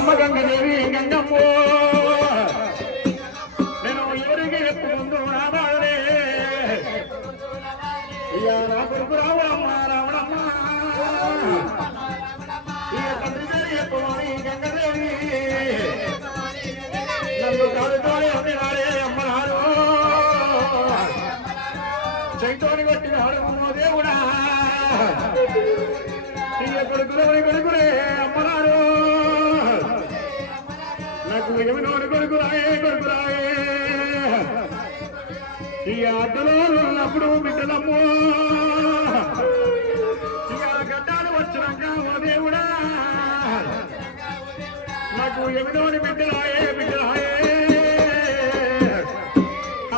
ఓయమ్మ గంగదేవి గంగమ్మో నేను ఎవరికి ఎప్పుకుందు నా బాధలే ఇయ్యా నా కొడుకు రావడమ్మ రావడమ్మ ఇక తండ్రి పేరు ఎప్పుమని గంగదేవి నన్ను కాదుతోనే అమ్మినాడే అమ్మనాడు చైతోని కొట్టినాడు దేవుడా ఇక కొడుకులే అమ్మనాడు నాకు ఎవనోడు కొడుకురాయే ఈ ఆటలో ఉన్నప్పుడు బిడ్డలమ్మో ఇక గడ్డాలు వచ్చినాక ఓ దేవుడా నాకు ఎవనోని బిడ్డలాయే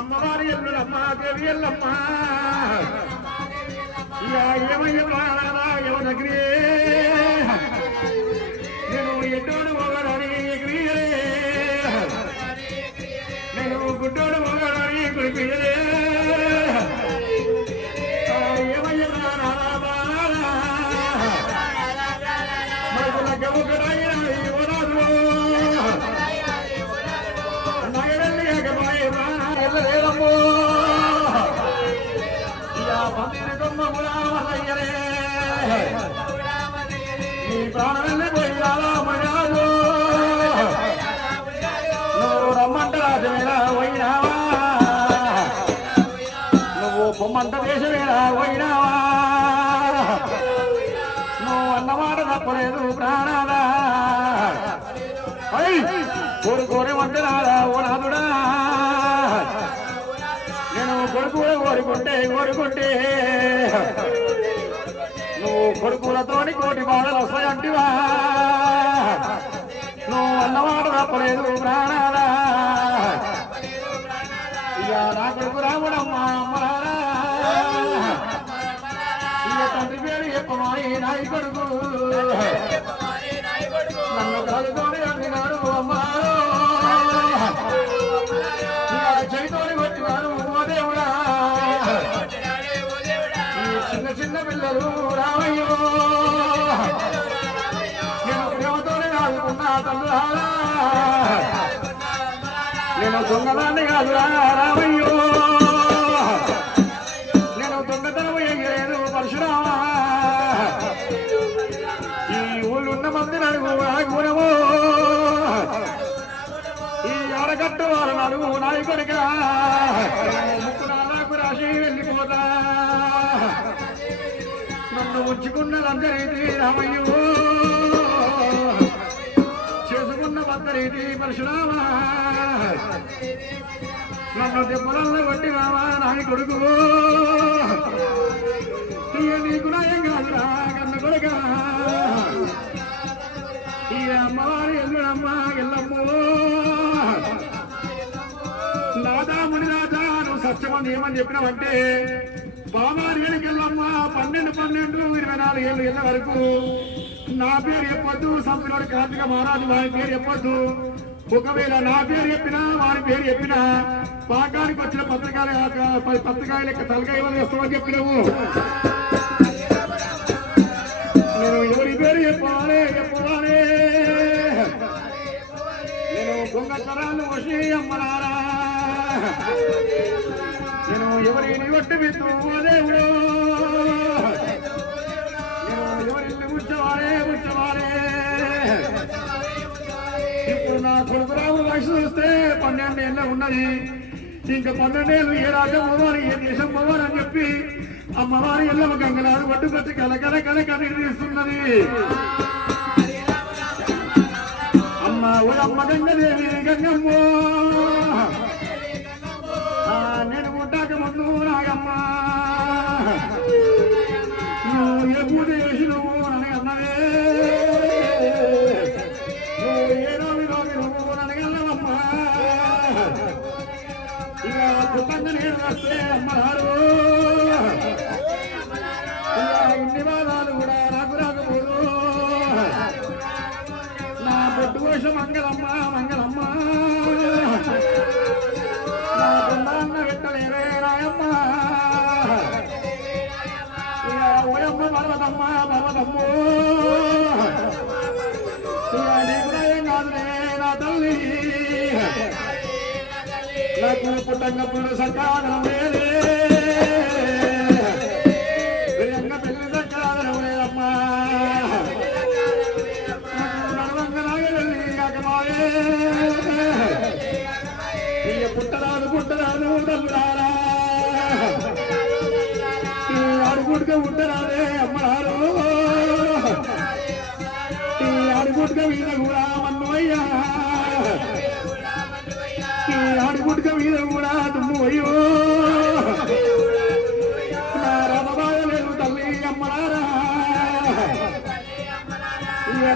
అమ్మవారి ఎల్లులమ్మ దేవి ఎల్లమ్మ ఇక ఏమయ్యమ్మా ఎవరి నేను ఎట్టోడు పోగలని ఎగిరియలే నేను గుడ్డోడు పోగలని కుడిపియలే ఏమయ్యా మనకు లగ్గముకడాయి నగరల్లి ఎగబాయమ్మో ఇక పంపిణీ కొమ్మములా వల్లయ్యలే నీ ప్రాణాన్ని పోయినాడు నువ్వు రమ్మంట రాజమేలా పోయినావా నువ్వు బొమ్మంట దేశమేలా పోయినావా నువ్వు అన్నమాట తప్పలేదు ప్రాణాలా కోరుకోరే వంటనారా ఓ నాదుడా నేను కొడుకు కోరుకుంటే నువ్వు కొడుకులతోని కోటి బాధలు వస్తాయంటివా నువ్వు అన్నమాట తప్పలేదు ప్రాణాలా ఇక నా కొడుకు రాముడమ్మ అమ్మరారా ఇక తండ్రి పేరు చెప్పమాయి నాయి కొడుకు నన్ను కలుతోని అందినాడు అమ్మారు ఇక చైతోని కొట్టినాడు ఓ దేవుడా చిన్న పిల్లలు రామయ్యో నేను ప్రేమతోనే కాదుకున్నా తల్లురా నేను దొంగదాన్ని కాదురా రామయ్యో నేను దొంగతనం ఎగిరేదు పరశురామా ఈ ఊళ్ళున్న మంది నడుగు ఆగునము ఈ ఆడగట్టు వారు నడుగు నాయకుడిగా ముక్కు నాకు రాసి వెళ్ళిపోతా నన్ను ఉంచుకున్నదందరిది రామయ్యో చేసుకున్నదందరిది పరశురామా నన్ను దెబ్బలల్లో కొట్టినావా నాని కొడుకు ఇక నీకు నయం కాదురా కన్న కొడుక ఇక అమ్మవారి ఎల్లుడమ్మ ఎల్లమ్మో నాదా మునిరాజా నువ్వు సత్యమని ఏమని చెప్పినావంటే బామారి ఎళ్ళమ్మ 12-24 ఏళ్ళ వరకు నా పేరు చెప్పొద్దు సంపినోడు కార్తీక మహారాజు వారి పేరు చెప్పొద్దు ఒకవేళ నా పేరు చెప్పినా వారి పేరు చెప్పినా పాకానికి వచ్చిన పత్రికాయ లెక్క తలకాయ వేస్తామని చెప్పినావు నేను ఎవరి పేరు చెప్పాలి నేను దొంగతనాలు వచ్చి అమ్మనారా నేను ఎవరిని ఒట్టు విత్తు దేవుడు నేను ఎవరిని ముచ్చవాడే ఇప్పుడు నా కొడుకురావు వయసు చూస్తే 12 ఏళ్ళ ఉన్నది ఇంకా 12 ఏళ్ళు ఏ రాజ్యం పోవాలి ఏ దేశం పోవాలి అని చెప్పి అమ్మవారి ఎల్లమ్మ గంగలారు పట్టుకొచ్చి కల తీస్తున్నది అమ్మ ఊరమ్మ గంగదేవి గంగమ్మో నేను ముట్టాక ముందు నాగమ్మ నువ్వు ఏ పూజ చేసి నువ్వు ననగన్నవే నువ్వు ఏ రోగి నువ్వు ననగల్లవమ్మ ఇక కుటుంబంగా నేను వస్తే అమ్మరారు ఇన్ని బాధాలు కూడా నాకు రాకపోదు నా పొట్టు కోసం మంగళమ్మ నా బృందాన్న పెట్టలేరే రాయమ్మ ఓయమ్మ పర్వతమ్మ నీకు రాయం కాదులే నా తల్లి నాకు పుట్టంగప్పుడు సంకాదనం లేదే ప్రియంగా పెళ్లి సంకాదనం లేదమ్మా నడవంగలాగే వెళ్ళి కాకమాయే పుట్టరాదు పుట్టరాదు తల్లురారా ఆడుగుడ్గా ఉంటరాదే అమ్మరారు ఆడుగుడ్గా మీద కూడా మన్ను అయ్యా ఆడుగుడ్గా మీద కూడా దుమ్ము అయ్యో నా రమబాగలేదు తల్లి అమ్మరారా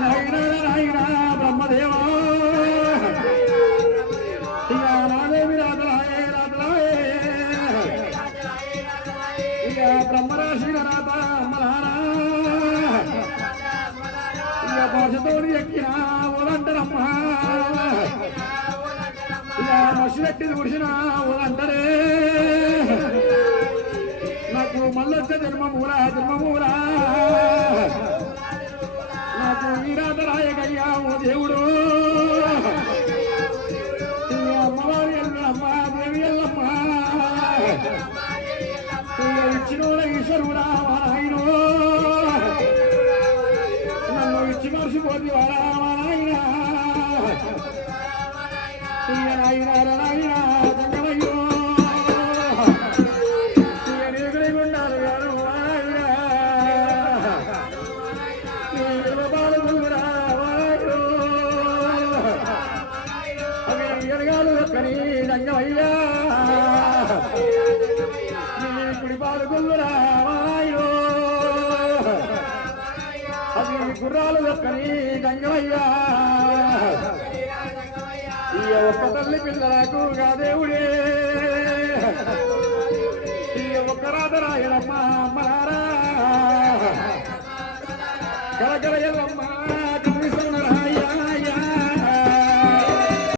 నాయన నాయన బ్రహ్మదేవా నాదేవి రాతలాయే రాతలాయే బ్రహ్మరాశి రాత అమ్మలారా భాషతోని ఎక్కిన ఓలంటారమ్మా మసిరెట్టి ఉడిసిన ఓలంటారే నాకు మళ్ళొచ్చే జన్మమూరా జన్మమూరా నాకు ఈ రాత రాయగయ్యా ఓ దేవుడు అమ్మవారి ఎల్లమ్మ దేవి ఎల్లమ్మ ఇచ్చినోడ ఈశ్వరుడా నాయనో నన్ను ఇచ్చి మర్చిపోతే వారా నాయన నాయన దంగమయ్యో నీగుండాలి గారు బాలగురా అవి ఎరగాలు కని దంగమయ్యా కుడి బాలగురా అది గుర్రాలు ఒక్కని గంగమయ్యా ఈ ఒక్క తల్లి పిల్లలకు దేవుడే ఈ ఒక్క రాధరాయలమ్మ అమ్మలారా గలగల ఎల్లమ్మ